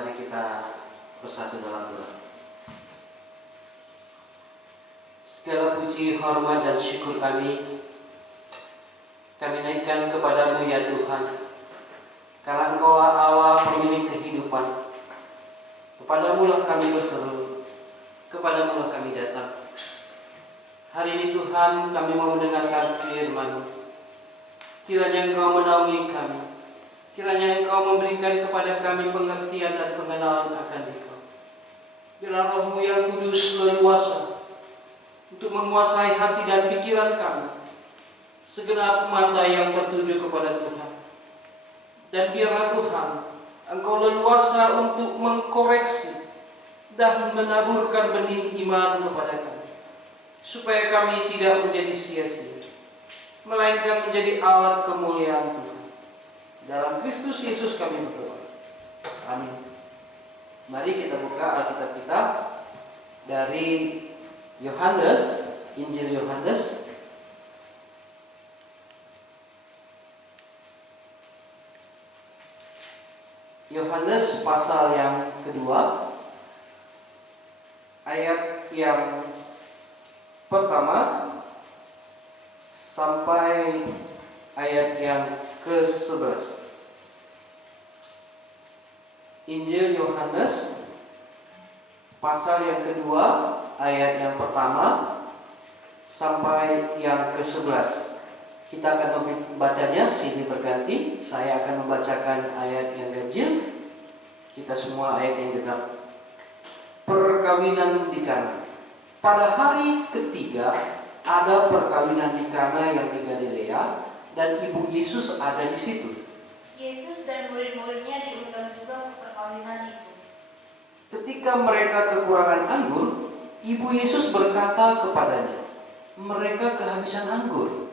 Mari kita bersatu dalam doa. Segala puji, hormat, dan syukur kami naikkan kepadamu ya Tuhan, karena Engkaulah Allah pemilik kehidupan. Kepadamu lah kami berseru, kepadamu lah kami datang. Hari ini Tuhan, kami mau mendengarkan firman-Mu. Kiranya Engkau menaungi kami, kiranya Engkau memberikan kepada kami pengertian dan pengenalan akan Engkau. Biarlah Roh-Mu yang kudus leluasa untuk menguasai hati dan pikiran kami, segenap mata yang tertuju kepada Tuhan. Dan biarlah Tuhan, Engkau leluasa untuk mengkoreksi dan menaburkan benih iman kepada kami, supaya kami tidak menjadi sia-sia, melainkan menjadi alat kemuliaan Tuhan. Dalam Kristus Yesus kami berdoa. Amin. Mari kita buka Alkitab kita dari Yohanes, Injil Yohanes pasal yang kedua, ayat yang pertama sampai ayat yang ke-11. Injil Yohanes pasal yang kedua, ayat yang pertama sampai yang ke-11. Kita akan membacanya silih berganti. Saya akan membacakan ayat yang ganjil, kita semua ayat yang genap. Perkawinan di Kana. Pada hari ketiga ada perkawinan di Kana yang di Galilea, dan ibu Yesus ada di situ. Yesus dan murid-muridnya diundang juga ke perkawinan itu. Ketika mereka kekurangan anggur, ibu Yesus berkata kepadanya, "Mereka kehabisan anggur."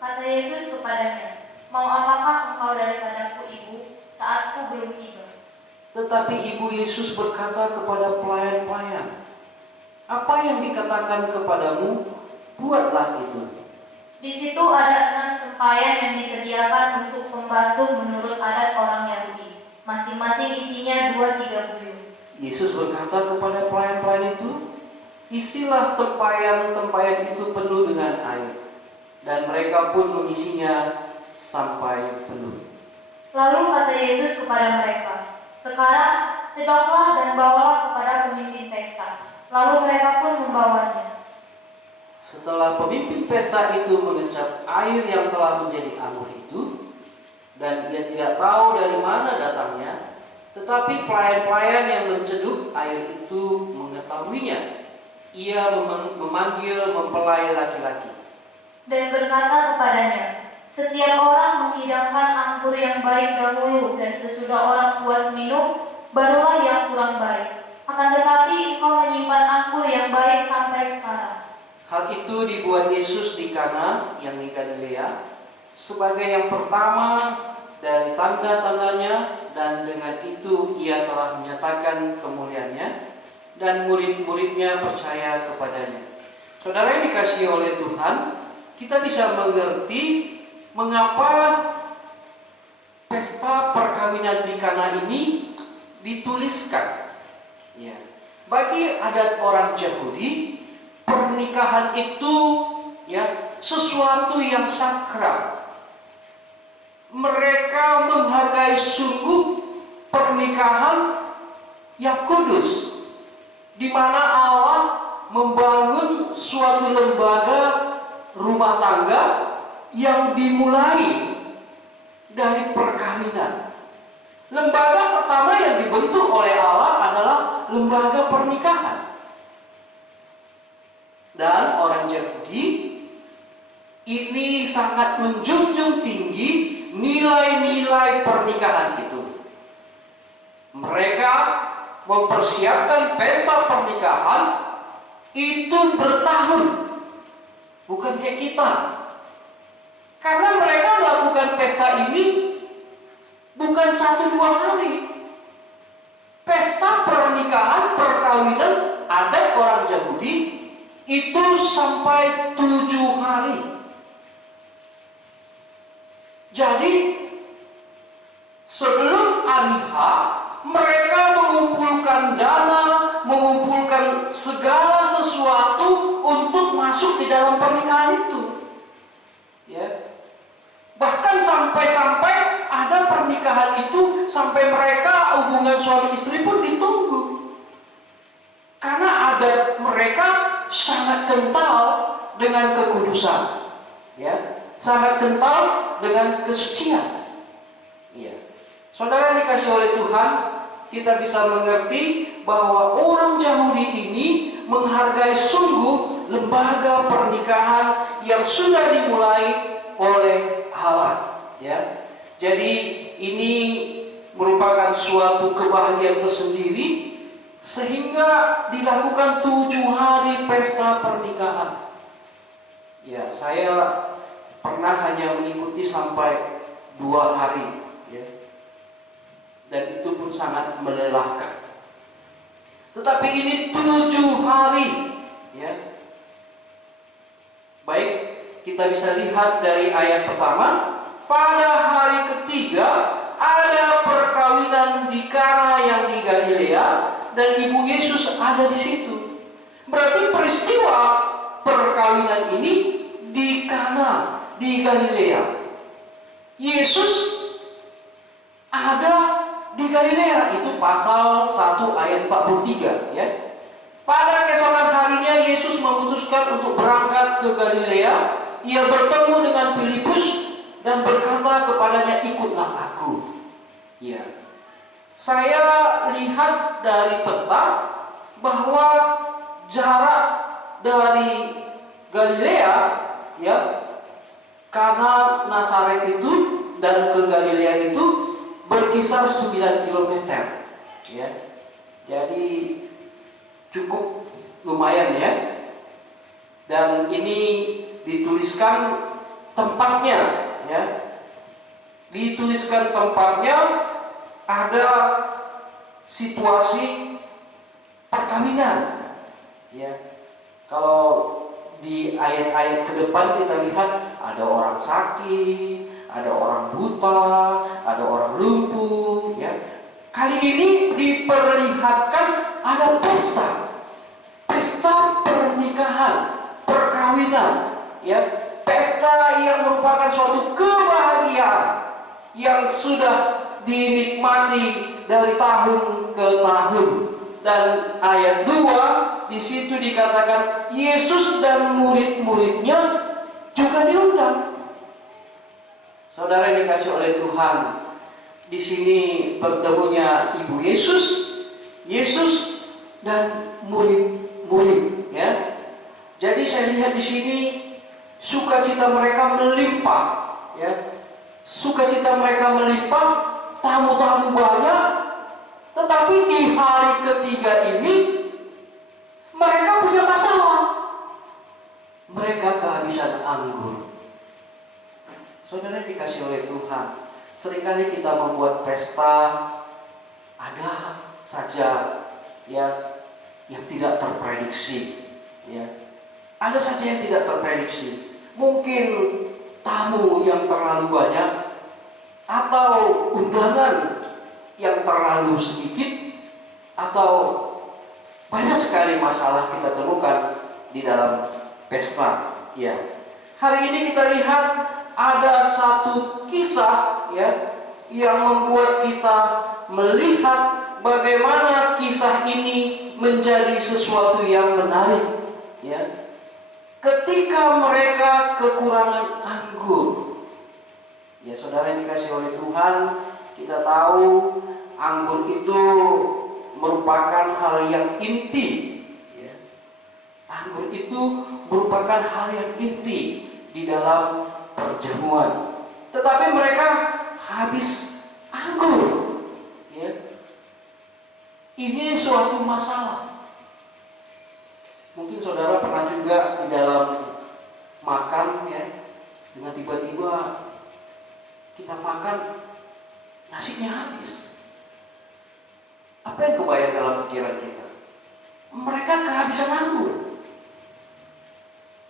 Kata Yesus kepadanya, "Mau apakah engkau daripadaku, Ibu, saatku belum tiba?" Tetapi ibu Yesus berkata kepada pelayan-pelayan, "Apa yang dikatakan kepadamu, buatlah itu." Di situ ada 6 tempayan yang disediakan untuk pembasuh menurut adat orang Yahudi. Masing-masing isinya 2-3 buyung. Yesus berkata kepada pelayan-pelayan itu, "Isilah tempayan-tempayan itu penuh dengan air." Dan mereka pun mengisinya sampai penuh. Lalu kata Yesus kepada mereka, "Sekarang sedoklah dan bawalah kepada pemimpin pesta." Lalu mereka pun membawanya. Setelah pemimpin pesta itu mengecap air yang telah menjadi anggur itu, dan ia tidak tahu dari mana datangnya, tetapi pelayan-pelayan yang menceduk air itu mengetahuinya. Ia memanggil mempelai laki-laki Dan berkata kepadanya, "Setiap orang menghidangkan anggur yang baik dahulu, dan sesudah orang puas minum, barulah yang kurang baik. Akan tetapi engkau menyimpan anggur yang baik sampai sekarang." Hal itu dibuat Yesus di Kana yang di Galilea sebagai yang pertama dari tanda-tandanya, dan dengan itu ia telah menyatakan kemuliaannya, dan murid-muridnya percaya kepadanya. Saudara yang dikasihi oleh Tuhan, kita bisa mengerti mengapa pesta perkawinan di Kana ini dituliskan. Ya. Bagi adat orang Yahudi, pernikahan itu ya sesuatu yang sakral. Mereka menghargai sungguh pernikahan yang kudus, di mana Allah membangun suatu lembaga rumah tangga yang dimulai dari perkawinan. Lembaga pertama yang dibentuk oleh Allah adalah lembaga pernikahan. Dan orang Yahudi ini sangat menjunjung tinggi nilai-nilai pernikahan itu. Mereka mempersiapkan pesta pernikahan itu bertahun, bukan kayak kita. Karena mereka melakukan pesta ini bukan 1-2 hari. Pesta pernikahan, perkawinan adat orang Yahudi itu sampai 7 hari. Jadi sebelum hari H mereka pernikahan itu sampai mereka hubungan suami istri pun ditunggu. Karena adat mereka sangat kental dengan kekudusan, ya, sangat kental dengan kesucian. Ya. Saudara dikasih oleh Tuhan, kita bisa mengerti bahwa orang Yahudi ini menghargai sungguh lembaga pernikahan yang sudah dimulai oleh Allah. Ya. Jadi ini merupakan suatu kebahagiaan tersendiri, sehingga dilakukan 7 hari pesta pernikahan. Ya, saya pernah hanya mengikuti sampai 2 hari, ya. Dan itu pun sangat melelahkan. Tetapi ini 7 hari, ya. Baik, kita bisa lihat dari ayat pertama. Pada hari ketiga ada perkawinan di Kana yang di Galilea, dan ibu Yesus ada di situ. Berarti peristiwa perkawinan ini di Kana di Galilea. Yesus ada di Galilea, itu pasal 1 ayat 43, ya. Pada keesokan harinya Yesus memutuskan untuk berangkat ke Galilea. Ia bertemu dengan Filipus dan berkata kepadanya, "Ikutlah aku." Ya. Saya lihat dari peta bahwa jarak dari Galilea, ya, karena Nazaret itu dan ke Galilea itu berkisar 9 km, ya. Jadi cukup lumayan, ya. Dan ini dituliskan tempatnya, ya. Dituliskan tempatnya, ada situasi perkawinan, ya. Kalau di ayat-ayat ke depan kita lihat ada orang sakit, ada orang buta, ada orang lumpuh, ya. Kali ini diperlihatkan ada pesta pernikahan, perkawinan, ya. Pesta yang merupakan suatu kebahagiaan yang sudah dinikmati dari tahun ke tahun. Dan ayat 2 di situ dikatakan Yesus dan murid-muridnya juga diundang. Saudara yang dikasih oleh Tuhan, di sini bertemunya ibu Yesus, Yesus dan murid-murid, ya. Jadi saya lihat di sini sukacita mereka melimpah, ya. Sukacita mereka melimpah, tamu-tamu banyak, tetapi di hari ketiga ini mereka punya masalah. Mereka kehabisan anggur. Saudara dikasih oleh Tuhan, seringkali kita membuat pesta, ada saja, ya, yang tidak terprediksi, ya. Ada saja yang tidak terprediksi. Mungkin tamu yang terlalu banyak, atau undangan yang terlalu sedikit, atau banyak sekali masalah kita temukan di dalam pesta, ya. Hari ini kita lihat ada satu kisah, ya, yang membuat kita melihat bagaimana kisah ini menjadi sesuatu yang menarik, ya. Ketika mereka kekurangan anggur, ya, saudara yang dikasih oleh Tuhan, kita tahu anggur itu merupakan hal yang inti, ya. Anggur itu merupakan hal yang inti di dalam perjamuan. Tetapi mereka habis anggur, ya. Ini suatu masalah. Mungkin saudara pernah juga di dalam makan, ya, dengan tiba-tiba kita makan nasinya habis. Apa yang kebayang dalam pikiran kita? Mereka kehabisan anggur.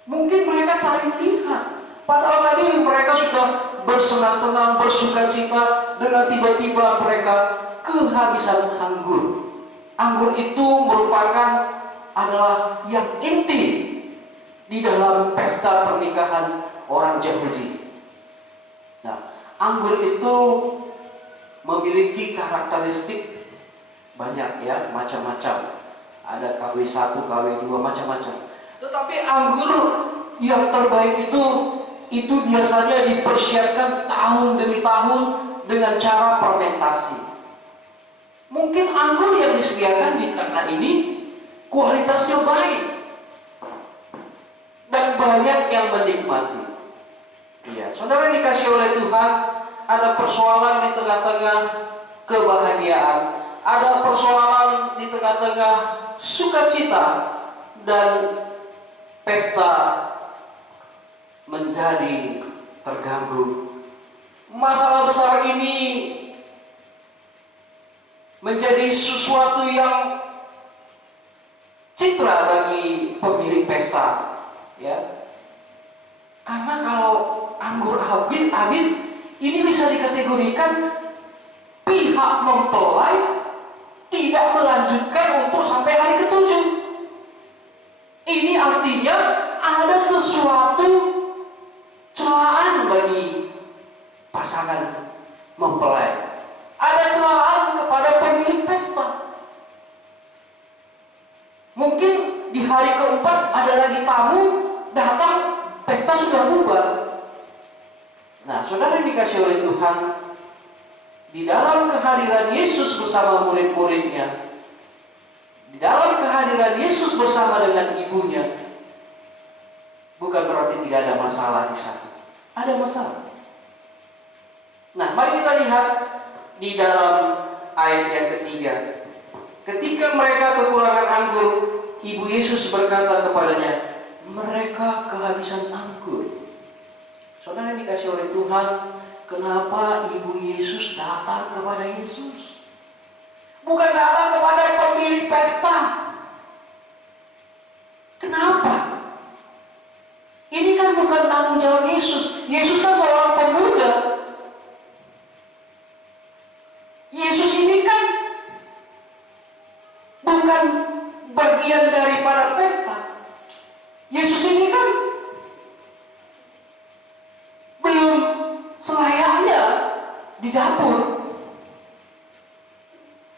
Mungkin mereka saling lihat, padahal tadi mereka sudah bersenang-senang, bersukacita, dengan tiba-tiba mereka kehabisan anggur. Anggur itu merupakan adalah yang inti di dalam pesta pernikahan orang Yahudi. Nah, anggur itu memiliki karakteristik banyak ya, macam-macam. Ada KW1, KW2, macam-macam. Tetapi anggur yang terbaik itu biasanya dipersiapkan tahun demi tahun dengan cara fermentasi. Mungkin anggur yang disediakan di tanah ini kualitasnya baik dan banyak yang menikmati. Iya, saudara dikasih oleh Tuhan, ada persoalan di tengah-tengah kebahagiaan, ada persoalan di tengah-tengah sukacita, dan pesta menjadi terganggu. Masalah besar ini menjadi sesuatu yang citra bagi pemilik pesta, ya. Karena kalau anggur habis, ini bisa dikategorikan pihak mempelai tidak melanjutkan untuk sampai hari ketujuh. Ini artinya ada sesuatu celaan bagi pasangan mempelai. Ada celaan kepada pemilik pesta. Mungkin di hari keempat ada lagi tamu datang, pesta sudah bubar. Nah, saudara dikasih oleh Tuhan, di dalam kehadiran Yesus bersama murid-muridnya, di dalam kehadiran Yesus bersama dengan ibunya, bukan berarti tidak ada masalah di sana. Ada masalah. Nah, mari kita lihat di dalam ayat yang ketiga. Ketika mereka kekurangan anggur, Ibu Yesus berkata kepadanya, mereka kehabisan anggur. Saudara dikasih oleh Tuhan, kenapa Ibu Yesus datang kepada Yesus? Bukan datang kepada pemilik pesta. Kenapa? Ini kan bukan tanggung jawab Yesus. Yesus kan seorang pemuda. Yesus ini kan bukan bagian daripada pesta. Yesus ini kan belum selayaknya di dapur.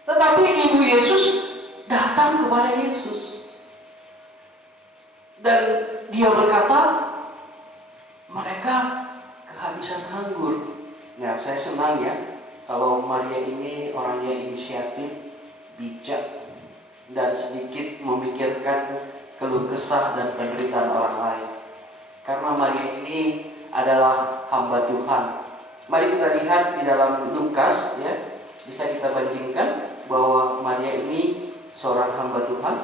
Tetapi Ibu Yesus datang kepada Yesus. Dan dia berkata, mereka kehabisan anggur. Ya, saya senang ya kalau Maria ini orangnya inisiatif, bijak, dan sedikit memikirkan keluh kesah dan penderitaan orang lain. Karena Maria ini adalah hamba Tuhan. Mari kita lihat di dalam Lukas, ya, bisa kita bandingkan bahwa Maria ini seorang hamba Tuhan.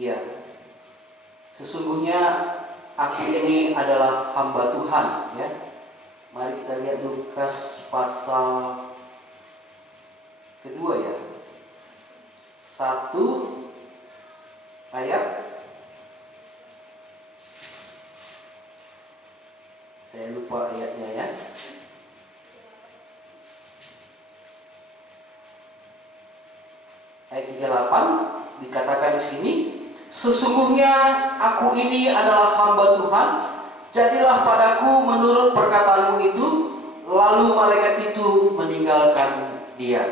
Iya, sesungguhnya aku ini adalah hamba Tuhan, ya. Mari kita lihat Lukas pasal kedua, ya. 1 ayat, saya lupa ayatnya, ya. Ayat 38 dikatakan di sini, sesungguhnya aku ini adalah hamba Tuhan, jadilah padaku menurut perkataanmu itu. Lalu malaikat itu meninggalkan dia.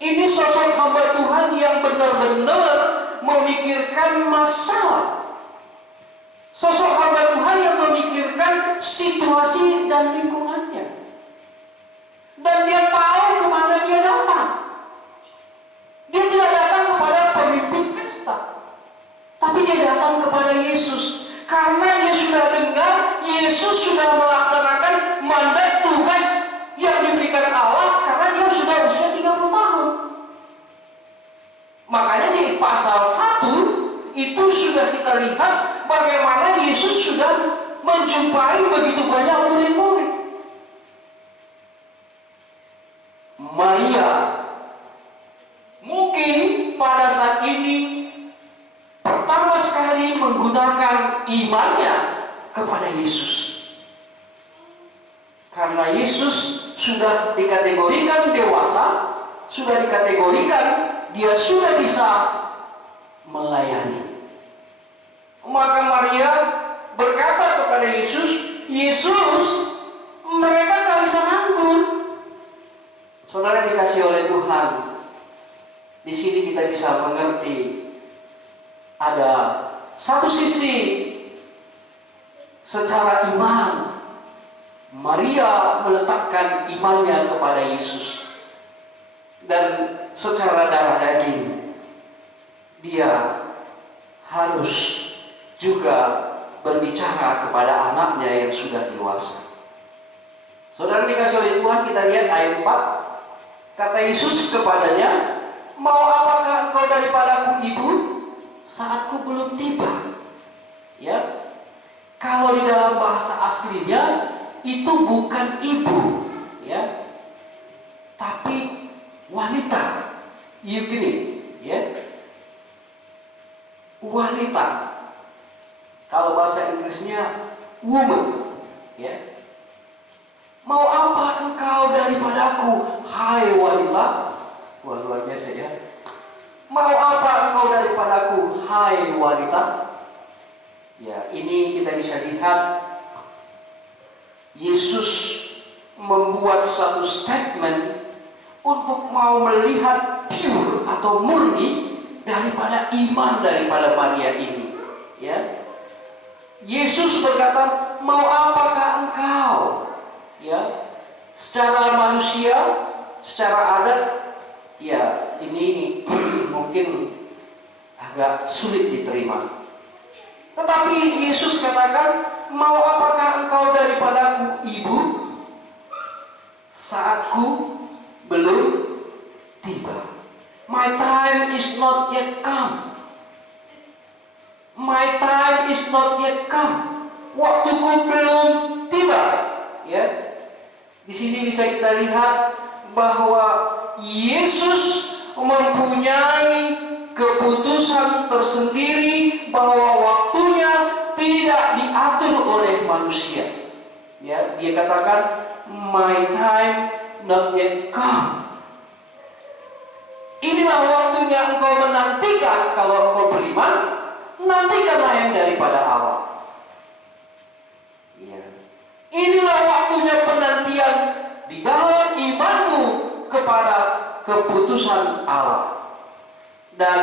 Ini sosok hamba Tuhan yang benar-benar memikirkan masalah. Sosok hamba Tuhan yang memikirkan situasi dan lingkungannya. Dan dia tahu kemana dia datang. Dia tidak datang kepada pemimpin pesta, tapi dia datang kepada Yesus. Karena dia sudah dengar Yesus sudah melaksanakan mandat tugas yang diberikan Allah, karena dia sudah usia 30 tahun. Makanya di pasal 1 itu sudah kita lihat bagaimana Yesus sudah menjumpai begitu banyak murid-murid. Maria mungkin pada saat ini pertama sekali menggunakan imannya kepada Yesus. Karena Yesus sudah dikategorikan dewasa, sudah dikategorikan dia sudah bisa melayani. Maka Maria berkata kepada Yesus, "Yesus, mereka kehabisan anggur." Saudara dikasih oleh Tuhan, di sini kita bisa mengerti ada satu sisi secara iman Maria meletakkan imannya kepada Yesus, dan secara darah daging dia harus juga berbicara kepada anaknya yang sudah dewasa. Saudara dikasih oleh Tuhan, kita lihat ayat 4. Kata Yesus kepadanya, "Mau apakah engkau daripadaku, Ibu? Saatku belum tiba." Ya. Kalau di dalam bahasa aslinya itu bukan ibu, ya, tapi wanita. Eugenie, ya, wanita. Kalau bahasa Inggrisnya woman, ya. "Mau apa engkau daripadaku, hai wanita?" Wah, luar biasa ya. "Mau apa engkau daripadaku, hai wanita?" Ya, ini kita bisa lihat Yesus membuat satu statement untuk mau melihat pure atau murni daripada iman daripada Maria ini. Ya, Yesus berkata, "Mau apakah engkau?" Ya, secara manusia, secara adat, ya ini mungkin agak sulit diterima. Tetapi Yesus katakan, "Mau apakah engkau daripadaku, Ibu? Saatku belum tiba." My time is not yet come. My time is not yet come. Waktuku belum tiba. Ya, di sini bisa kita lihat bahwa Yesus mempunyai keputusan tersendiri bahwa waktunya tidak diatur oleh manusia. Ya, dia katakan, "My time not yet come." Inilah waktunya engkau menantikan. Kalau engkau beriman, nantikanlah yang daripada Allah. Ya. Inilah waktunya penantian di dalam imanmu kepada keputusan Allah. Dan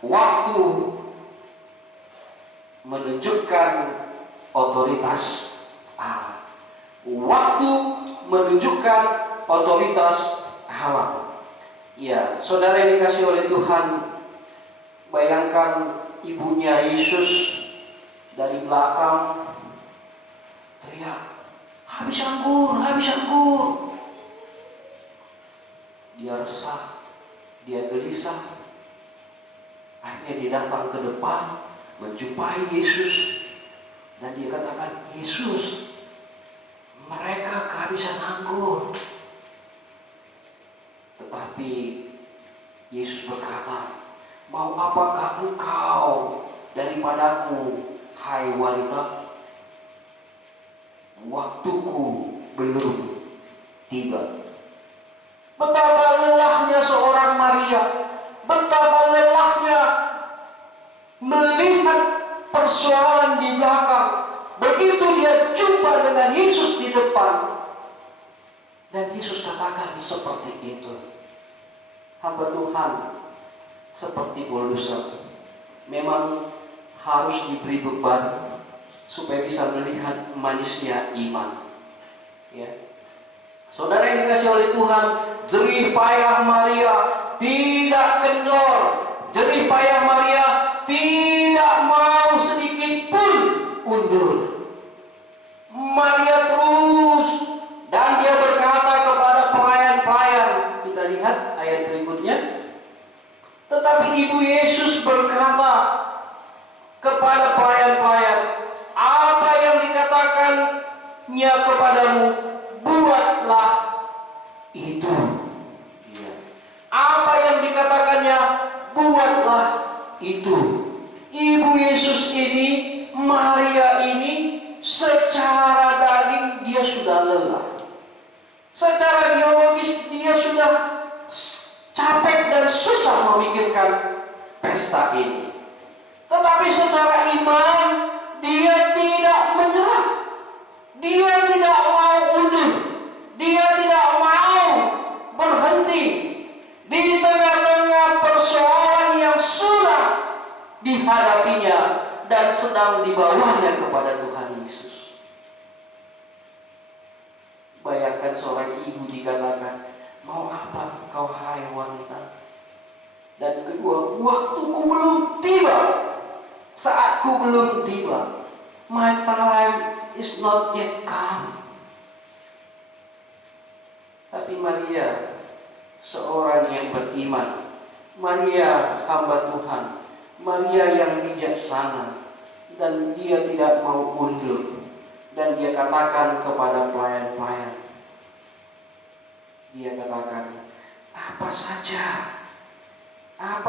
waktu menunjukkan otoritas Allah. Waktu menunjukkan otoritas Allah. Ya, saudara yang dikasih oleh Tuhan, bayangkan ibunya Yesus dari belakang teriak, "Habis anggur, habis anggur." Dia resah, dia gelisah. Akhirnya dia datang ke depan, menjumpai Yesus, dan dia katakan, "Yesus, mereka kehabisan anggur." Tetapi Yesus berkata, "Mau apakah engkau daripadaku, hai wanita? Waktuku belum tiba." Betapa lelahnya seorang Maria, betapa lelahnya melihat persoalan di belakang. Begitu dia jumpa dengan Yesus di depan, dan Yesus katakan seperti itu. Hamba Tuhan seperti Paulus memang harus diberi beban supaya bisa melihat manisnya iman. Ya. Saudara yang dikasih oleh Tuhan, jerih payah Maria tidak kendor. Jerih payah Maria tidak mau sedikit pun undur. Maria terus, dan dia berkata kepada pelayan-pelayan. Kita lihat ayat berikutnya. Tetapi Ibu Yesus berkata kepada pelayan-pelayan, "Apa yang dikatakannya kepadamu, buatlah itu." Ya. Apa yang dikatakannya, buatlah itu. Ibu Yesus ini, Maria ini, secara daging dia sudah lelah. Secara biologis dia sudah capek dan susah memikirkan pesta ini. Tetapi secara iman dia tidak menyerah. Dia tidak mau undur. Dia tidak mau berhenti di tengah-tengah persoalan yang sudah dihadapinya dan sedang dibawanya kepada Tuhan Yesus. Bayangkan seorang ibu dikatakan, "Mau apa kau hai wanita?" Dan kedua, "Waktuku belum tiba, saatku belum tiba. My time is not yet come." Tapi Maria, seorang yang beriman, Maria hamba Tuhan, Maria yang bijaksana, dan dia tidak mau mundur. Dan dia katakan kepada pelayan-pelayan, dia katakan, apa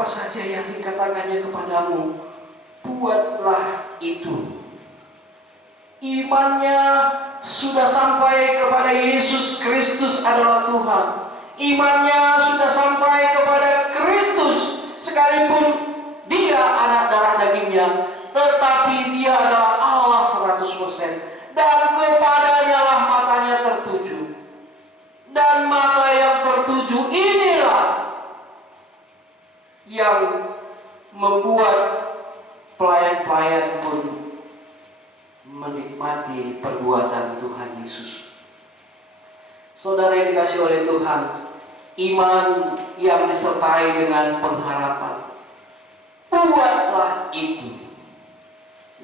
saja yang dikatakannya kepadamu, buatlah itu. Imannya sudah sampai kepada Yesus Kristus adalah Tuhan. Imannya sudah sampai kepada Kristus, sekalipun dia anak darah dagingnya, tetapi dia adalah Allah 100%. Dan kepadanya lah matanya tertuju. Dan mata yang tertuju inilah yang membuat pelayan-pelayan pun menikmati perbuatan Tuhan Yesus. Saudara yang dikasihi oleh Tuhan, iman yang disertai dengan pengharapan, buatlah itu.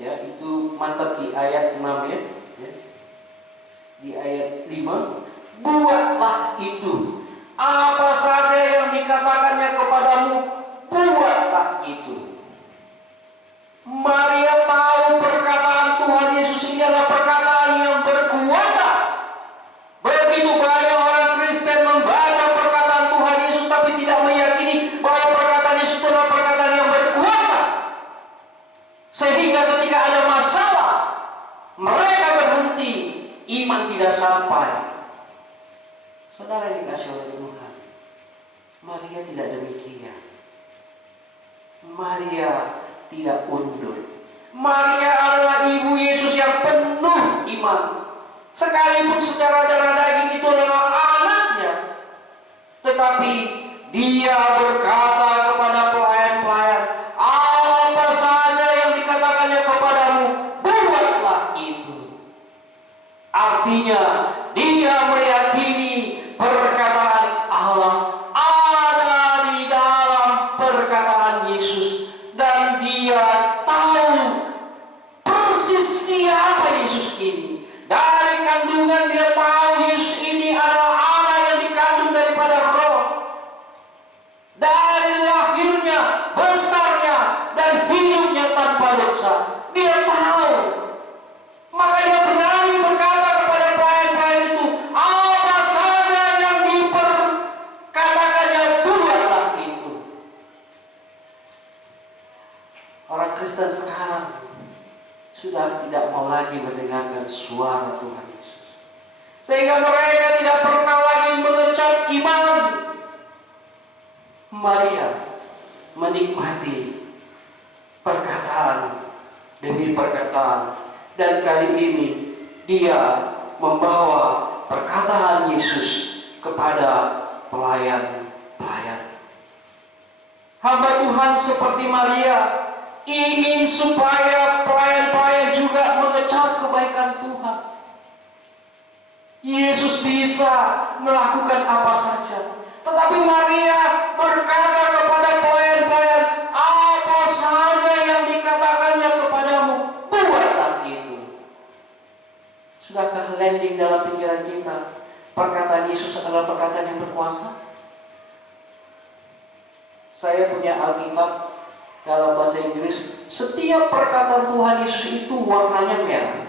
Ya, itu mantap di ayat 6 ya. Di ayat 5, buatlah itu. Apa saja yang dikatakannya kepadamu, buatlah itu. Maria tahu perkataan Tuhan Yesus ini adalah perkataan yang berkuasa. Begitu banyak orang Kristen membaca perkataan Tuhan Yesus tapi tidak meyakini bahwa perkataan Yesus adalah perkataan yang berkuasa. Sehingga ketika ada masalah, mereka berhenti, iman tidak sampai. Saudara yang dikasihi oleh Tuhan, Maria tidak demikian. Maria tidak undur. Maria adalah ibu Yesus yang penuh iman. Sekalipun secara darah daging itu adalah anaknya, tetapi dia berkata kepada pelayan-pelayan, apa saja yang dikatakannya kepadamu, buatlah itu. Artinya dia meyakini perkataan Allah ada di dalam perkataan Yesus, dan dia tahu persis siapa Yesus ini. Dari kandungan dia tahu Yesus ini adalah anak yang dikandung daripada Roh. Dari lahirnya, besarnya, dan hidupnya tanpa dosa, dia tahu. Maka dia berani berkata kepada pelayan-pelayan itu, apa saja yang diperkatakannya, buatlah itu. Orang Kristen sekarang sudah tidak mau lagi mendengarkan suara Tuhan Yesus, sehingga mereka tidak pernah lagi mengecap iman. Maria menikmati perkataan demi perkataan, dan kali ini dia membawa perkataan Yesus kepada pelayan-pelayan. Hamba Tuhan seperti Maria ingin supaya pelayan-pelayan juga mengecap kebaikan Tuhan. Yesus bisa melakukan apa saja, tetapi Maria berkata kepada pelayan-pelayan, apa saja yang dikatakannya kepadamu, buatlah itu. Sudahkah landing dalam pikiran kita, perkataan Yesus adalah perkataan yang berkuasa? Saya punya Alkitab dalam bahasa Inggris, setiap perkataan Tuhan Yesus itu warnanya merah.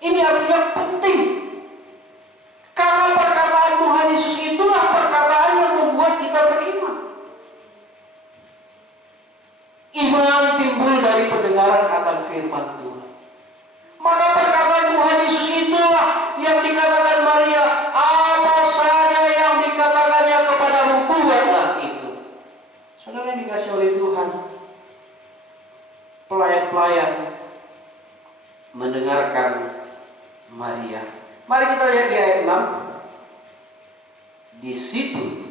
Ini artinya penting, karena perkataan Tuhan Yesus itulah perkataan yang membuat kita beriman. Iman timbul dari pendengaran akan firman Tuhan. Maka perkataan Tuhan Yesus itulah yang dikatakan Maria, apa saja yang dikatakannya kepadamu, buatlah itu. Saudara yang dikasihi oleh Tuhan, pelayan-pelayan mendengarkan Maria. Mari kita lihat di ayat 6. Di situ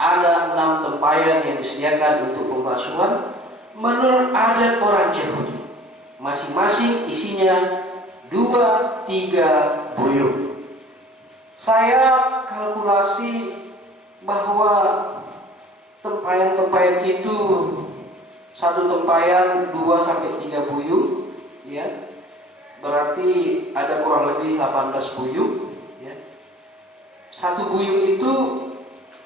ada 6 tempayan yang disediakan untuk pembasuhan menurut adat orang Yahudi. Masing-masing isinya 2-3 buyung. Saya kalkulasi bahwa tempayan-tempayan itu, satu tempayan 2-3 buyung, ya, berarti ada kurang lebih 18 buyung, ya. Satu buyung itu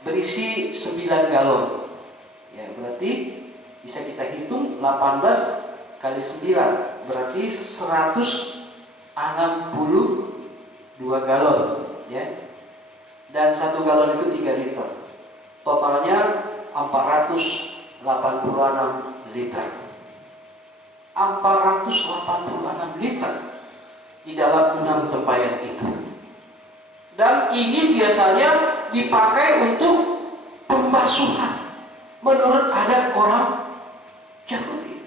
berisi 9 galon, ya, berarti bisa kita hitung 18 kali 9 berarti 162 galon, ya. Dan 1 galon itu 3 liter. Totalnya 486 liter. 486 liter di dalam 6 tempayan itu. Dan ini biasanya dipakai untuk pembasuhan menurut adat orang Yahudi.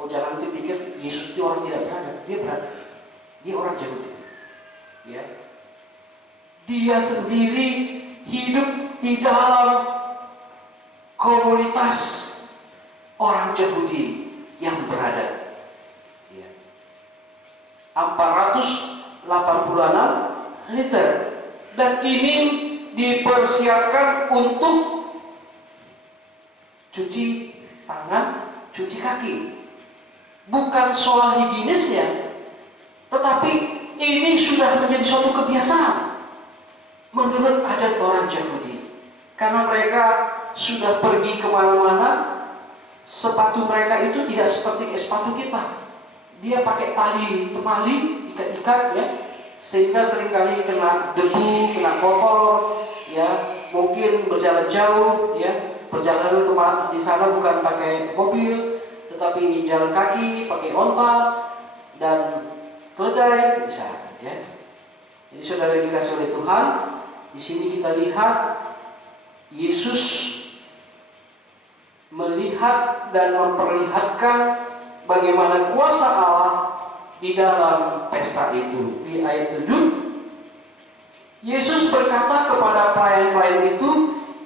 Oh, jangan dipikir Yesus itu orang tidak beradab. Dia beradab. Dia orang Yahudi. Ya. Dia sendiri hidup di dalam komunitas orang Yahudi yang beradab. Ya. 486 liter. Dan ini dipersiapkan untuk cuci tangan, cuci kaki. Bukan soal higienisnya, tetapi ini sudah menjadi suatu kebiasaan menurut adat orang Yahudi. Karena mereka sudah pergi kemana-mana, sepatu mereka itu tidak seperti sepatu kita. Dia pakai tali temali, ikat-ikat, ya, sehingga seringkali kena debu, kena kotor, ya. Mungkin berjalan jauh, ya, perjalanan di sana bukan pakai mobil, tetapi jalan kaki, pakai onta dan keledai bisa, ya. Jadi saudara dikasih oleh Tuhan, di sini kita lihat Yesus melihat dan memperlihatkan bagaimana kuasa Allah di dalam pesta itu. Di ayat 7, Yesus berkata kepada pelayan-pelayan itu,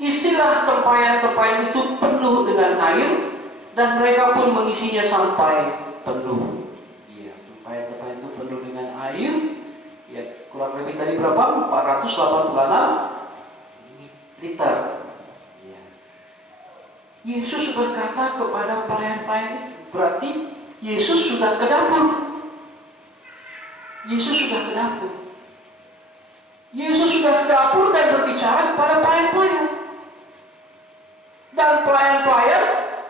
isilah tempayan-tempayan itu penuh dengan air, dan mereka pun mengisinya sampai penuh. Iya, tempayan-tempayan itu penuh dengan air. Ya, kurang lebih tadi berapa? 486 liter. Ya. Yesus berkata kepada pelayan-pelayan itu, berarti Yesus sudah ke dapur. Yesus sudah ke dapur. Yesus sudah ke dapur dan berbicara kepada pelayan-pelayan. Dan pelayan-pelayan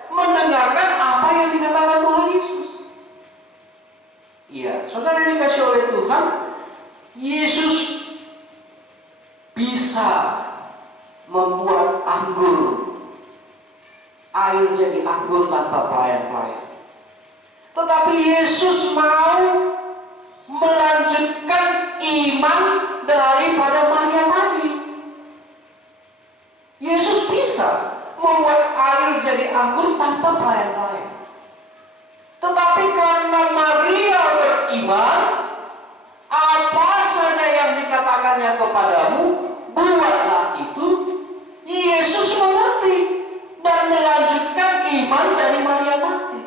mendengarkan apa yang dikatakan Tuhan Yesus. Iya, saudara dikasih oleh Tuhan, Yesus bisa membuat air jadi anggur tanpa pelayan-pelayan. Tetapi Yesus mau melanjutkan iman daripada Maria tadi. Yesus bisa membuat air jadi anggur tanpa pelayan-pelayan. Tetapi karena Maria beriman, apa saja yang dikatakannya kepadamu, buatlah itu. Yesus mengerti dan melanjutkan iman dari Maria tadi.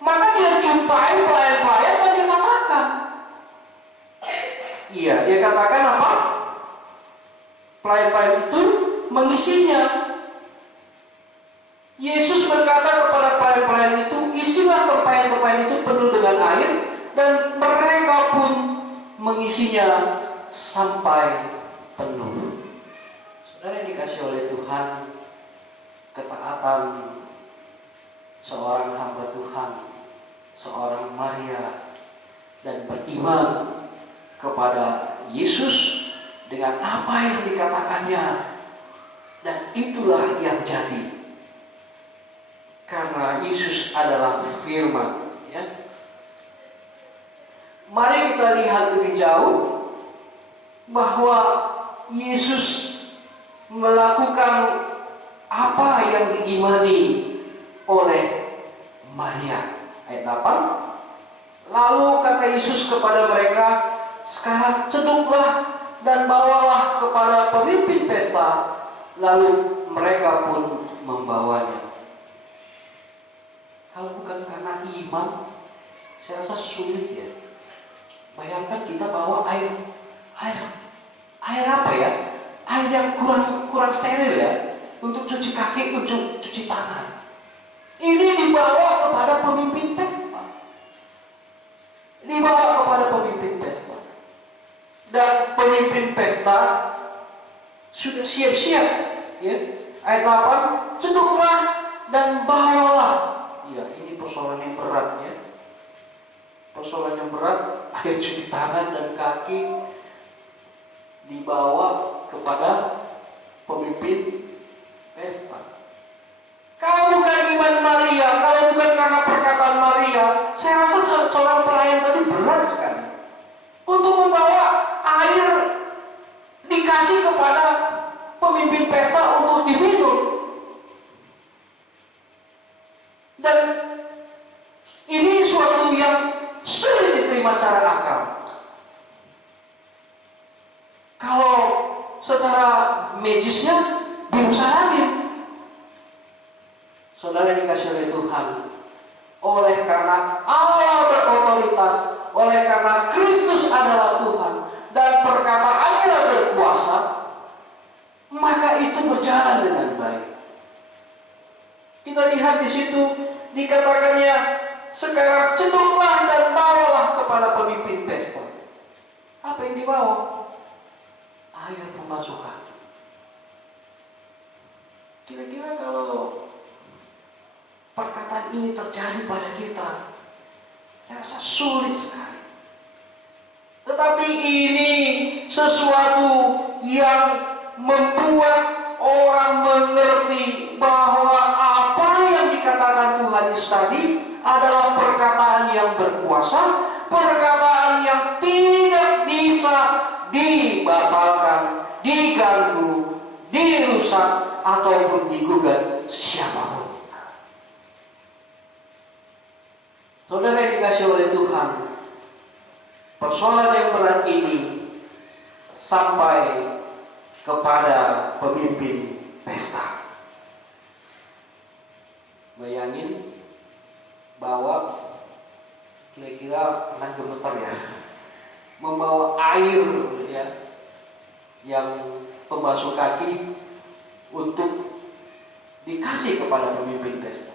Maka dia jumpai pelayan-pelayan dan dia katakan, iya, dia katakan apa? Pelayan-pelayan itu mengisinya. Yesus berkata kepada pelayan-pelayan itu, isilah tempayan-tempayan itu penuh dengan air, dan mereka pun mengisinya sampai penuh. Saudara yang dikasih oleh Tuhan, ketaatan seorang hamba Tuhan, seorang Maria, dan beriman kepada Yesus dengan apa yang dikatakannya, dan itulah yang jadi. Karena Yesus adalah firman, ya. Mari kita lihat lebih jauh bahwa Yesus melakukan apa yang diimani oleh Maria. Ayat 8. Lalu kata Yesus kepada mereka, sekarang ceduklah dan bawalah kepada pemimpin pesta. Lalu mereka pun membawanya. Kalau bukan karena iman, saya rasa sulit ya. Bayangkan kita bawa air apa ya? Air yang kurang steril ya, untuk cuci kaki, untuk cuci tangan. Ini dibawa kepada pemimpin pesta. Dibawa kepada pemimpin pesta. Dan pemimpin pesta sudah siap-siap ya. Ayat 8, ceduklah dan bawalah. Ya, ini persoalan yang berat ya. Persoalan yang berat, air cuci tangan dan kaki dibawa kepada pemimpin pesta. Kalau bukan iman Maria, kalau bukan karena perkataan Maria, saya rasa seorang pelayan tadi berat sekali untuk membawa air dikasih kepada pemimpin pesta untuk diminum. Dan ini suatu yang sulit diterima secara akal. Kalau secara medisnya diusahalain. Saudara dikasih oleh Tuhan, oleh karena Allah berotoritas, oleh karena Kristus adalah Tuhan dan perkataannya berkuasa, maka itu berjalan dengan baik. Kita lihat di situ dikatakannya, sekarang ceduklah dan bawalah kepada pemimpin pesta. Apa yang dibawa? Air pembasuh kaki. Kira-kira kalau perkataan ini terjadi pada kita, saya rasa sulit sekali. Tetapi ini sesuatu yang membuat orang mengerti bahwa apa yang dikatakan Tuhan Yesus tadi adalah perkataan yang berkuasa, perkataan yang tidak bisa dibatalkan, diganggu, dirusak, ataupun digugat siapapun. Saudara yang dikasih oleh Tuhan, persoalan yang berat ini sampai kepada pemimpin pesta. Bayangin bawa, kira-kira akan gemeter ya, membawa air ya, yang pembasuh kaki untuk dikasih kepada pemimpin pesta.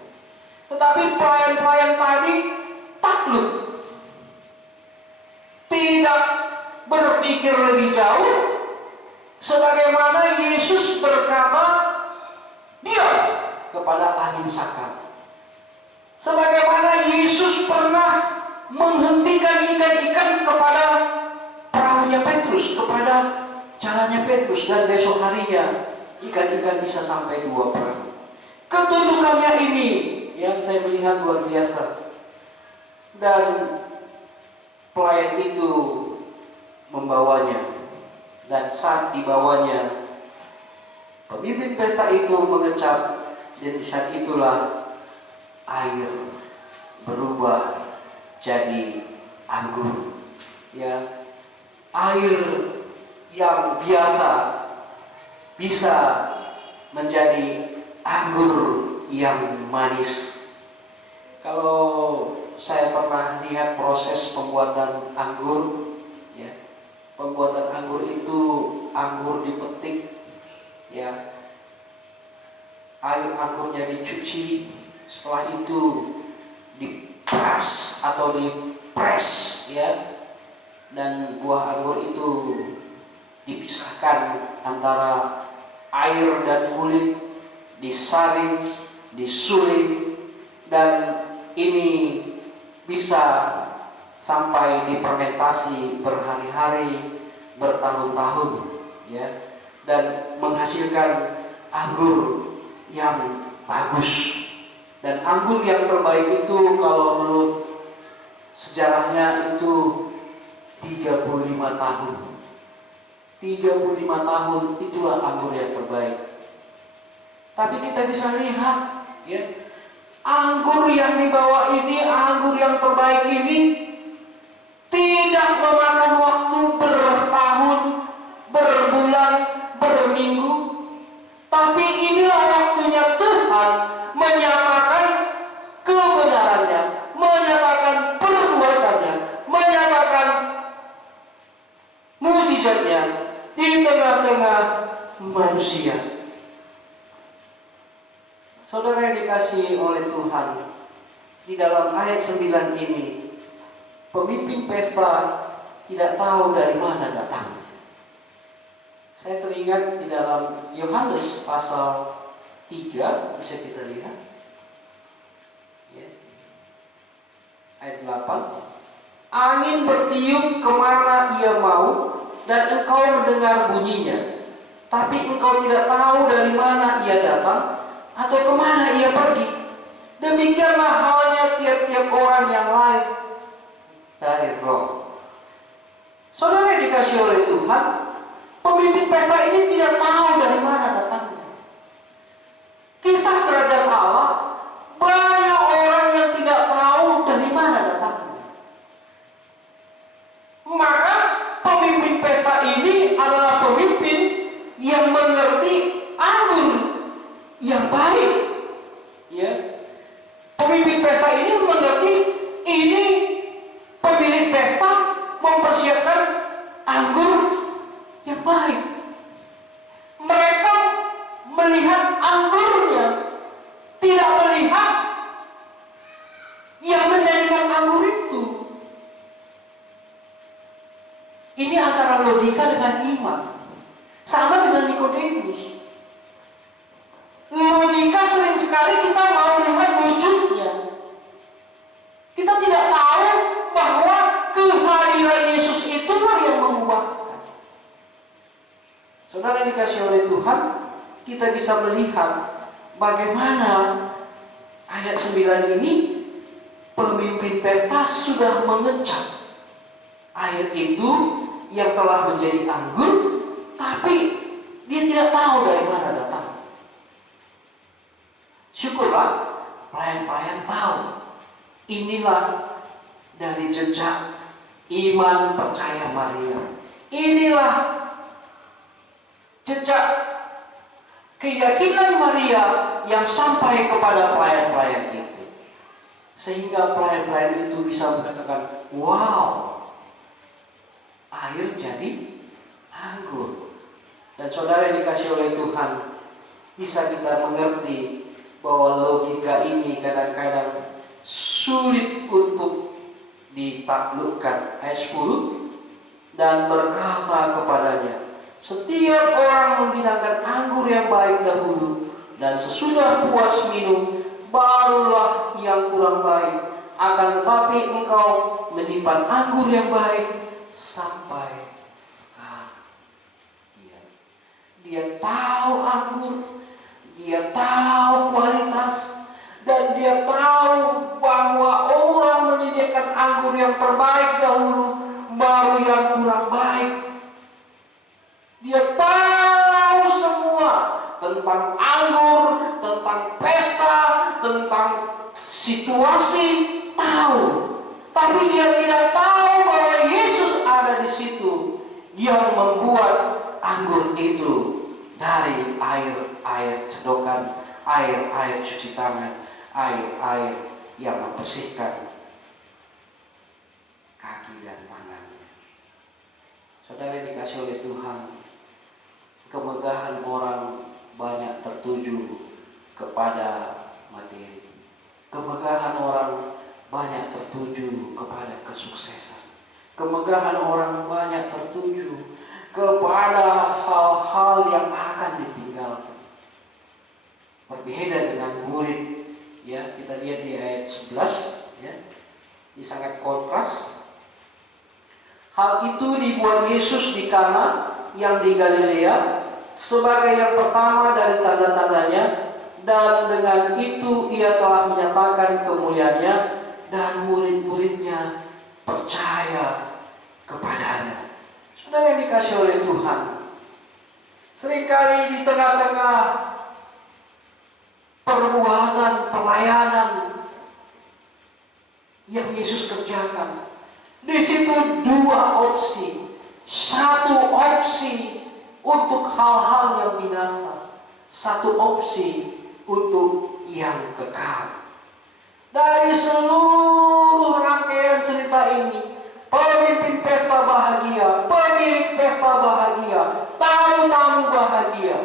Tetapi pelayan-pelayan tadi takluk, tidak berpikir lebih jauh, sebagaimana Yesus berkata diam kepada angin sakar, sebagaimana Yesus pernah menghentikan ikan-ikan kepada perahunya Petrus, kepada jalannya Petrus, dan besok harinya ikan-ikan bisa sampai 2 perahu. Ketundukannya ini yang saya melihat luar biasa. Dan pelayan itu membawanya, dan saat dibawanya pemimpin pesta itu mengecap, dan di saat itulah air berubah jadi anggur ya. Air yang biasa bisa menjadi anggur yang manis. Kalau saya pernah lihat proses pembuatan anggur ya. Pembuatan anggur itu anggur dipetik ya. Air anggurnya dicuci, setelah itu diperas atau dipres ya. Dan buah anggur itu dipisahkan antara air dan kulit, disaring, disuling, dan ini bisa sampai difermentasi berhari-hari, bertahun-tahun ya, dan menghasilkan anggur yang bagus. Dan anggur yang terbaik itu kalau menurut sejarahnya itu 35 tahun. 35 tahun itulah anggur yang terbaik. Tapi kita bisa lihat ya, anggur yang dibawa ini, anggur yang terbaik ini tidak memakan waktu bertahun, berbulan, berminggu, tapi inilah waktunya Tuhan menyatakan kebenarannya, menyatakan perbuatannya, menyatakan mujizatnya di tengah-tengah manusia. Saudara yang dikasihi oleh Tuhan, di dalam ayat 9 ini, pemimpin pesta tidak tahu dari mana datangnya. Saya teringat di dalam Yohanes pasal 3, bisa kita lihat. Ya. Ayat 8. Angin bertiup kemana ia mau, dan engkau mendengar bunyinya, tapi engkau tidak tahu dari mana ia datang atau kemana ia pergi. Demikianlah halnya tiap-tiap orang yang lahir dari roh. Saudara yang dikasihi oleh Tuhan, pemimpin pesta ini tidak tahu dari mana datangnya. Kisah kerajaan Allah, banyak orang yang tidak tahu dari mana datangnya. Maka pemimpin pesta ini adalah pemimpin yang mengerti anggur yang baik. Ya. Pemimpin pesta ini mengerti ini pemilik pesta mempersiapkan anggur yang baik. Mereka melihat anggurnya, tidak melihat yang menjadikan anggur itu. Ini antara logika dengan iman. Sama dengan Nikodemus. Logika sering sekali kita mau melihat wujudnya. Kita tidak tahu bahwa kehadiran Yesus itulah yang mengubahkan. Saudara yang dikasihi oleh Tuhan, kita bisa melihat bagaimana ayat 9 ini pemimpin pesta sudah mengecap air itu yang telah menjadi anggur, tapi dia tidak tahu dari mana datang. Syukurlah pelayan-pelayan tahu. Inilah dari jejak iman percaya Maria. Inilah jejak keyakinan Maria yang sampai kepada pelayan-pelayan itu. Sehingga pelayan-pelayan itu bisa mengatakan, wow, air jadi anggur. Dan saudara yang dikasihi oleh Tuhan, bisa kita mengerti bahwa logika ini kadang-kadang sulit untuk ditaklukkan. Ayat 10, dan berkata kepadanya, setiap orang menghidangkan anggur yang baik dahulu, dan sesudah puas minum, barulah yang kurang baik. Akan tetapi engkau menyimpan anggur yang baik sampai sekarang. Dia tahu anggur, dia tahu kualitas, dan dia tahu bahwa orang menyediakan anggur yang terbaik dahulu, baru yang kurang baik. Dia tahu semua tentang anggur, tentang pesta, tentang situasi, tahu. Tapi dia tidak tahu bahwa Yesus ada di situ yang membuat anggur itu dari air sedokan, air cuci tangan, air yang membersihkan kaki dan tangannya. Saudara yang dikasihi oleh Tuhan, kemegahan orang banyak tertuju kepada materi. Kemegahan orang banyak tertuju kepada kesuksesan. Kemegahan orang banyak tertuju kepada hal-hal yang akan ditinggalkan. Berbeda dengan murid, ya, kita lihat di ayat 11, ya, ini sangat kontras. Hal itu dibuat Yesus di Kana yang di Galilea sebagai yang pertama dari tanda-tandanya, dan dengan itu ia telah menyatakan kemuliaannya, dan murid-muridnya percaya kepadanya. Saudara yang dikasihi oleh Tuhan, seringkali di tengah-tengah perbuatan pelayanan yang Yesus kerjakan. Di situ dua opsi. Satu opsi untuk hal-hal yang binasa, satu opsi untuk yang kekal. Dari seluruh rangkaian cerita ini, pemimpin pesta bahagia, pemilik pesta bahagia, tamu-tamu bahagia,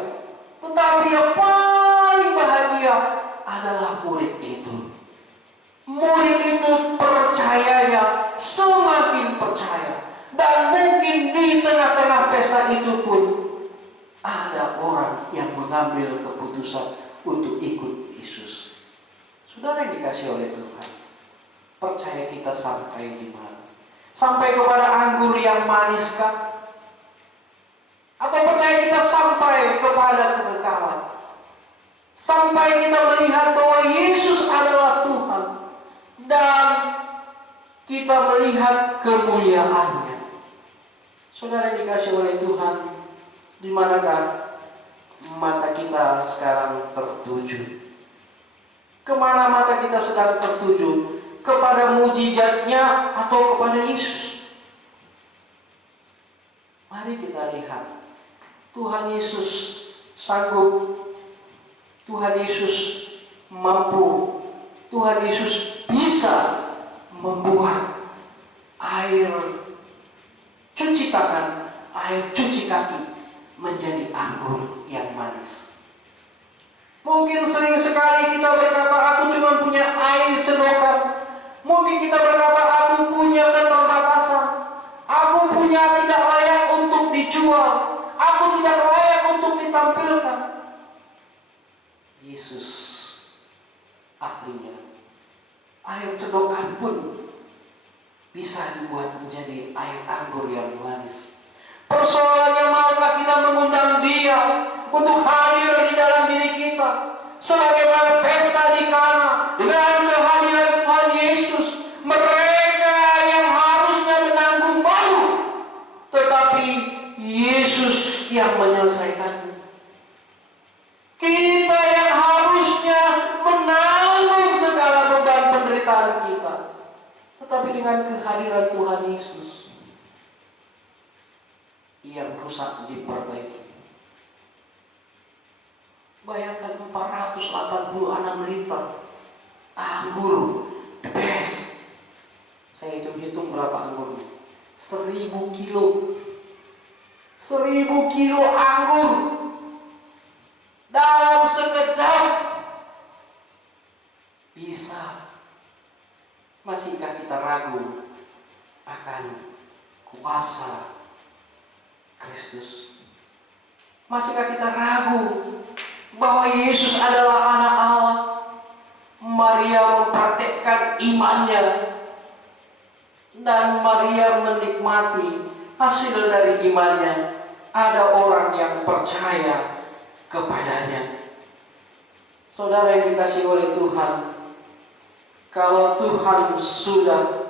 tetapi yang paling bahagia adalah murid itu. Murid itu percayanya semakin percaya. Dan mungkin di tengah-tengah pesta itu pun ada orang yang mengambil keputusan untuk ikut Yesus. Saudara yang dikasih oleh Tuhan, percaya kita sampai di mana? Sampai kepada anggur yang maniskah? Atau percaya kita sampai kepada kekekalan? Sampai kita melihat bahwa Yesus adalah Tuhan dan kita melihat kemuliaannya. Saudara yang dikasih oleh Tuhan, di manakah mata kita sekarang tertuju? Kemana mata kita sekarang tertuju? Kepada mujizatnya atau kepada Yesus? Mari kita lihat. Tuhan Yesus sanggup. Tuhan Yesus mampu. Tuhan Yesus bisa membuat air cuci tangan, air cuci kaki menjadi anggur yang manis. Mungkin sering sekali kita berkata, aku cuma punya air cedokan. Mungkin kita berkata, aku punya keterbatasan. Aku punya tidak layak untuk dijual. Aku tidak layak untuk ditampilkan. Yesus ahlinya. Air cedokan pun bisa dibuat menjadi air anggur yang manis. Persoalannya, maukah kita mengundang Dia untuk hadir di dalam diri kita? Sebagaimana pesta di Kana dengan kehadiran Tuhan Yesus, mereka yang harusnya menanggung malu, tetapi Yesus yang menyelesaikannya. Kita yang harusnya menanggung segala beban penderitaan kita, tetapi dengan kehadiran Tuhan Yesus yang rusak diperbaiki. Bayangkan 486 liter anggur the best. Saya hitung-hitung berapa anggurnya. 1000 kilo. 1000 kilo anggur dalam sekejap bisa. Masihkah kita ragu akan kuasa Kristus? Masihkah kita ragu bahwa Yesus adalah anak Allah? Maria mempraktekkan imannya dan Maria menikmati hasil dari imannya. Ada orang yang percaya kepadanya. Saudara yang dikasihi oleh Tuhan, kalau Tuhan sudah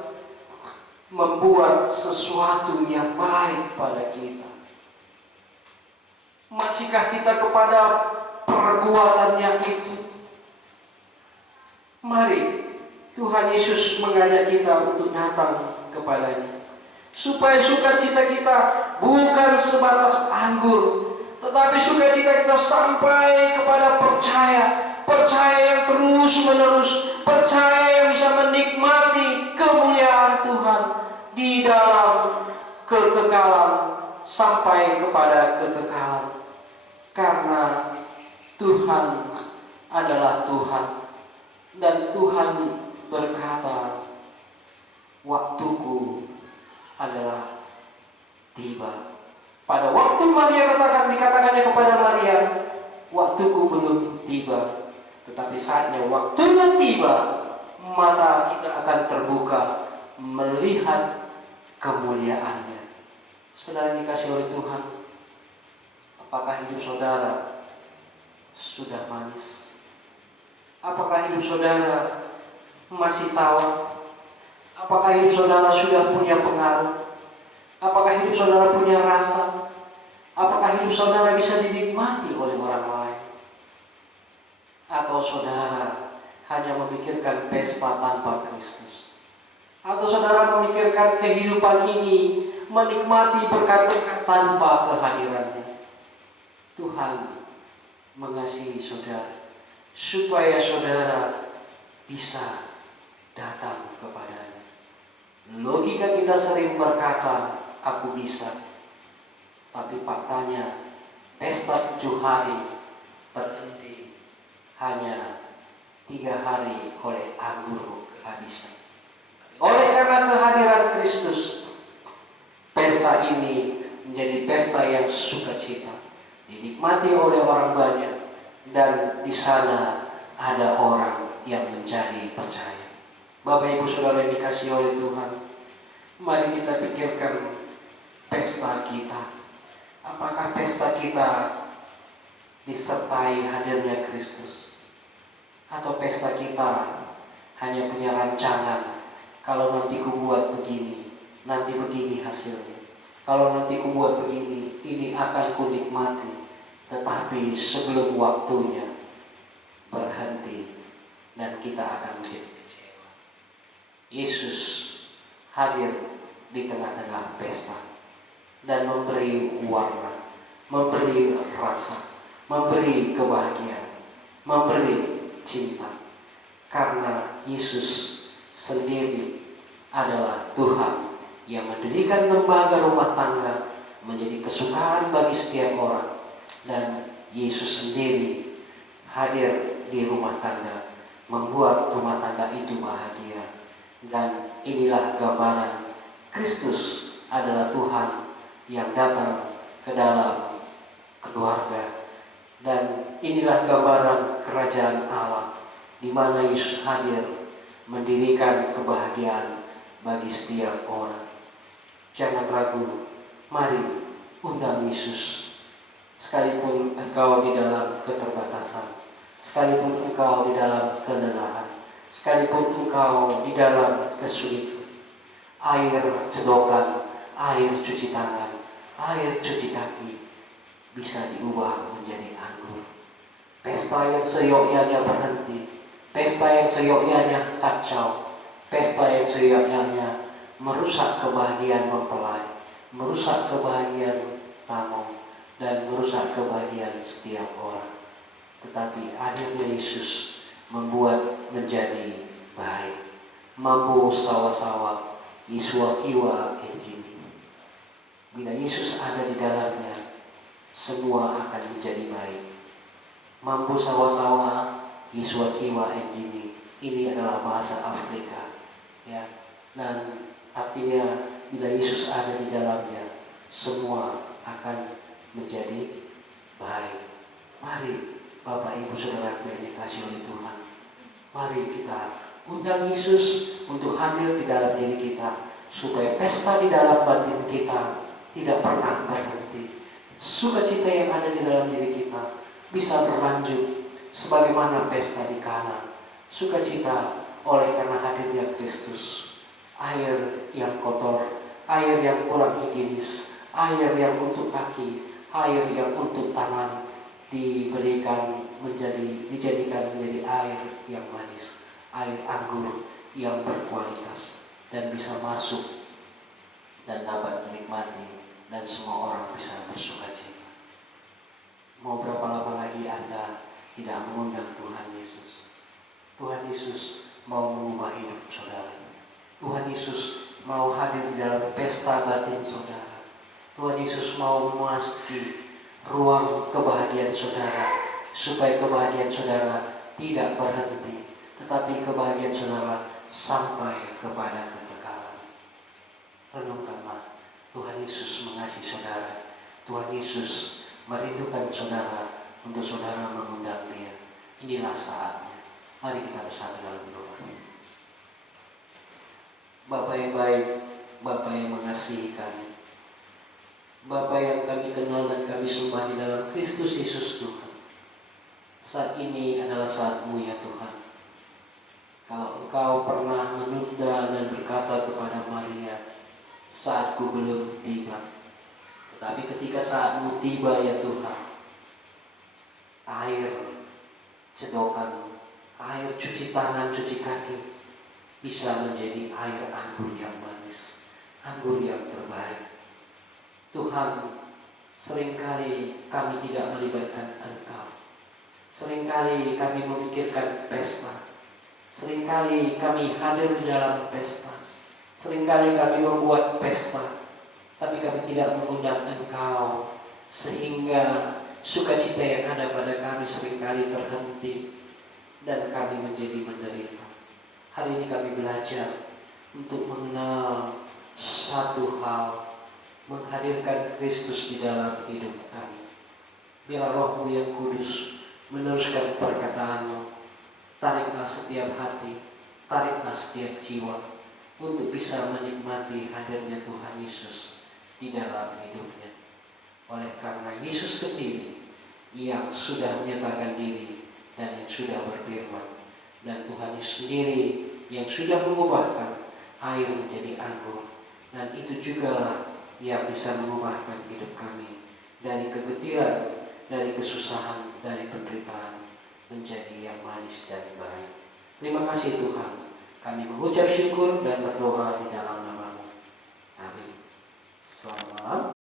membuat sesuatu yang baik pada kita, masihkah kita kepada perbuatannya itu? Mari Tuhan Yesus mengajak kita untuk datang kepadanya, supaya sukacita kita bukan sebatas anggur, tetapi sukacita kita sampai kepada percaya yang terus menerus, percaya yang bisa menikmati kemuliaan Tuhan di dalam kekekalan sampai kepada kekekalan. Karena Tuhan adalah Tuhan, dan Tuhan berkata, waktuku adalah tiba. Pada waktu Maria dikatakannya kepada Maria, waktuku belum tiba, tetapi saatnya waktunya tiba, mata kita akan terbuka melihat kemuliaannya. Saudara yang dikasihi oleh Tuhan, apakah hidup saudara sudah manis? Apakah hidup saudara masih tawar? Apakah hidup saudara sudah punya pengaruh? Apakah hidup saudara punya rasa? Apakah hidup saudara bisa dinikmati oleh orang lain? Atau saudara hanya memikirkan pesta tanpa Kristus? atau saudara memikirkan kehidupan ini, menikmati berkat-berkat tanpa kehadirannya. Tuhan mengasihi saudara supaya saudara bisa datang kepadanya. Logika kita sering berkata, aku bisa. Tapi faktanya, pesta 7 hari terhenti hanya 3 hari oleh anggur kehabisan. Oleh karena kehadiran Kristus, pesta ini menjadi pesta yang sukacita, dinikmati oleh orang banyak, dan di sana ada orang yang menjadi percaya. Bapak Ibu Saudara yang dikasihi oleh Tuhan, mari kita pikirkan pesta kita. Apakah pesta kita disertai hadirnya Kristus? Atau pesta kita hanya punya rancangan, kalau nanti ku buat begini, nanti begini hasilnya. Kalau nanti ku buat begini, ini akan ku nikmati. Tetapi sebelum waktunya berhenti dan kita akan menjadi kecewa. Yesus hadir di tengah-tengah pesta dan memberi warna, memberi rasa, memberi kebahagiaan, memberi cinta. Karena Yesus sendiri adalah Tuhan yang mendirikan lembaga rumah tangga menjadi kesukaan bagi setiap orang. Dan Yesus sendiri hadir di rumah tangga, membuat rumah tangga itu bahagia. Dan inilah gambaran Kristus adalah Tuhan yang datang ke dalam keluarga. Dan inilah gambaran kerajaan Allah, di mana Yesus hadir mendirikan kebahagiaan bagi setiap orang. Jangan ragu, mari undang Yesus. Sekalipun engkau di dalam keterbatasan, sekalipun engkau di dalam kelelahan, sekalipun engkau di dalam kesulitan, air cedokan, air cuci tangan, air cuci kaki bisa diubah menjadi anggur. Pesta yang seyogyanya berhenti, pesta yang seyogyanya kacau, pesta yang seyogyanya merusak kebahagiaan mempelai, merusak kebahagiaan tamu, dan merusak kebahagiaan setiap orang. Tetapi hadirnya Yesus membuat menjadi baik. Mampu sawa-sawa, Yesua kiwa enjini. Bila Yesus ada di dalamnya, semua akan menjadi baik. Mampu sawa-sawa, Yesua kiwa enjini. Ini adalah bahasa Afrika, ya. Dan artinya bila Yesus ada di dalamnya, semua akan menjadi baik. Mari Bapak Ibu Saudara yang dikasihi oleh Tuhan, mari kita undang Yesus untuk hadir di dalam diri kita, supaya pesta di dalam batin kita tidak pernah berhenti. Sukacita yang ada di dalam diri kita bisa berlanjut sebagaimana pesta di Kana. Sukacita oleh karena hadirnya Kristus. Air yang kotor, air yang kurang higienis, air yang untuk kaki, air yang untuk tangan dijadikan menjadi air yang manis, air anggur yang berkualitas dan bisa masuk dan dapat dinikmati dan semua orang bisa bersukacita. Mau berapa lama lagi Anda tidak mengundang Tuhan Yesus? Tuhan Yesus mau mengubah hidup saudara. Tuhan Yesus mau hadir di dalam pesta batin saudara. Tuhan Yesus mau memasuki ruang kebahagiaan saudara, supaya kebahagiaan saudara tidak berhenti, tetapi kebahagiaan saudara sampai kepada kekekalan. Renungkanlah, Tuhan Yesus mengasihi saudara. Tuhan Yesus merindukan saudara untuk saudara mengundang Dia. Inilah saatnya. Mari kita bersatu dalam doa. Bapa yang baik, Bapa yang mengasihi kami, Bapa yang kami kenal dan kami sembah di dalam Kristus Yesus Tuhan. Saat ini adalah saat-Mu ya Tuhan. Kalau Engkau pernah menunda dan berkata kepada Maria, saatku belum tiba. Tetapi ketika saat-Mu tiba ya Tuhan, air cedokan, air cuci tangan, cuci kaki bisa menjadi air anggur Tuhan, seringkali kami tidak melibatkan Engkau. Seringkali kami memikirkan pesta. Seringkali kami hadir di dalam pesta. Seringkali kami membuat pesta, tapi kami tidak mengundang Engkau, sehingga sukacita yang ada pada kami seringkali terhenti dan kami menjadi menderita. Hari ini kami belajar untuk mengenal satu hal, menghadirkan Kristus di dalam hidup kami. Biarlah Roh-Mu yang kudus meneruskan perkataan-Mu. Tariklah setiap hati, tariklah setiap jiwa untuk bisa menikmati hadirnya Tuhan Yesus di dalam hidupnya. Oleh karena Yesus sendiri yang sudah menyatakan diri dan yang sudah berfirman, dan Tuhan Yesus sendiri yang sudah mengubahkan air menjadi anggur, dan itu jugalah yang bisa mengubahkan hidup kami dari kegetiran, dari kesusahan, dari penderitaan menjadi yang manis dan baik. Terima kasih Tuhan. Kami mengucap syukur dan berdoa di dalam nama-Mu. Amin. Selamat.